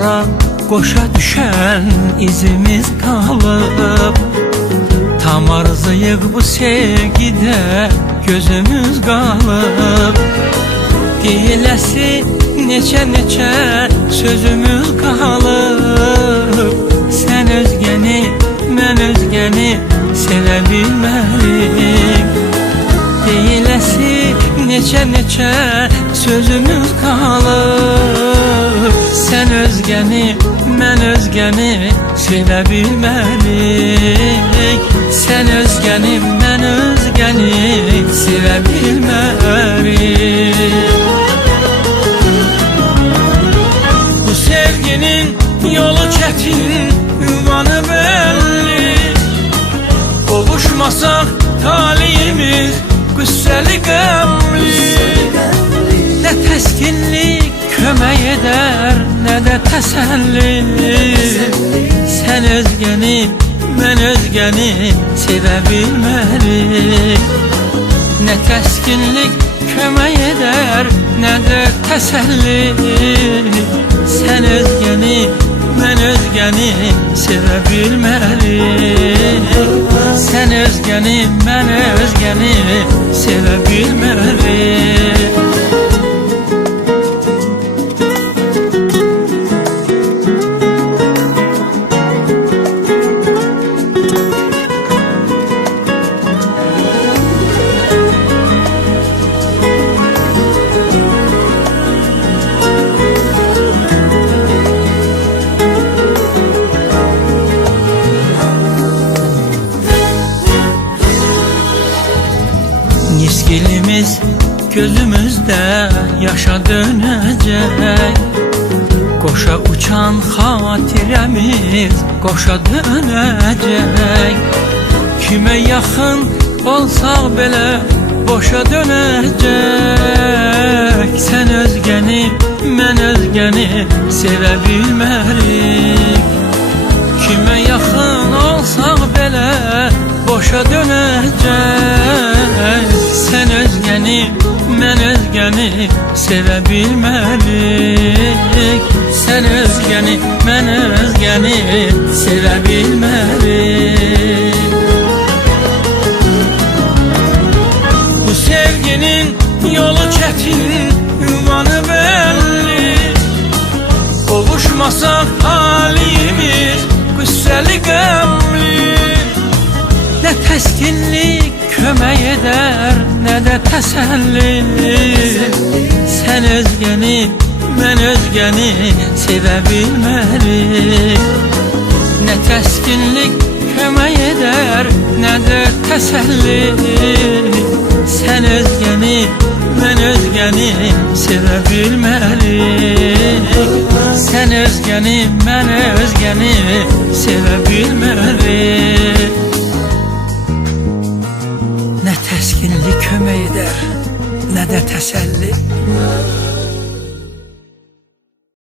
Dağlara qoşa düşən izimiz qalıb, tam arzıyıq bu sevgidə gözümüz qalıb. Deyiləsi neçə sözümüz qalıb, sən özgəni, mən özgəni sevə bilmərik. Deyiləsi neçə sözümüz qalıb, sən özgəni, mən özgəni sevə bilmərik. Sən özgəni, mən özgəni sevə bilmərik. Bu sevginin yolu çətin, ünvanı belli. Qovuşmasaq talihimiz qüssəli qəmli. Nə təskinlik kömək edər, nə də təsəlli. Sən özgəni, mən özgəni sevə bilmərik. Nə təskinlik kömək edər, nə də təsəlli. Sən özgəni, mən özgəni sevə bilmərik. Sən özgəni, mən özgəni sevə bilmərik. Nisgilimiz gözümüzdə yaşa dönəcək, qoşa uçan xatirəmiz qoşa dönəcək. Kimə yaxın olsaq belə boşa dönəcək. Sən özgəni, mən özgəni sevə bilmərik. Kimə yaxın olsaq belə boşa dönəcək. Sən özgəni, mən özgəni sevə bilmərik. Sən özgəni, mən özgəni sevə bilmərik. Bu sevginin yolu çətin, ünvanı belli. Qovuşmasaq halimiz qüssəli qəmli. Nə təskinlik kömək edər, nə də təsəlli. Sən özgəni, mən özgəni sevə bilmərik. Nə təskinlik kömək edər, nə də təsəlli. Sən özgəni, mən özgəni sevə bilmərik. Sən özgəni, mən özgəni sevə bilmərik. Nə təskinlik kömək edər, nə də təsəlli.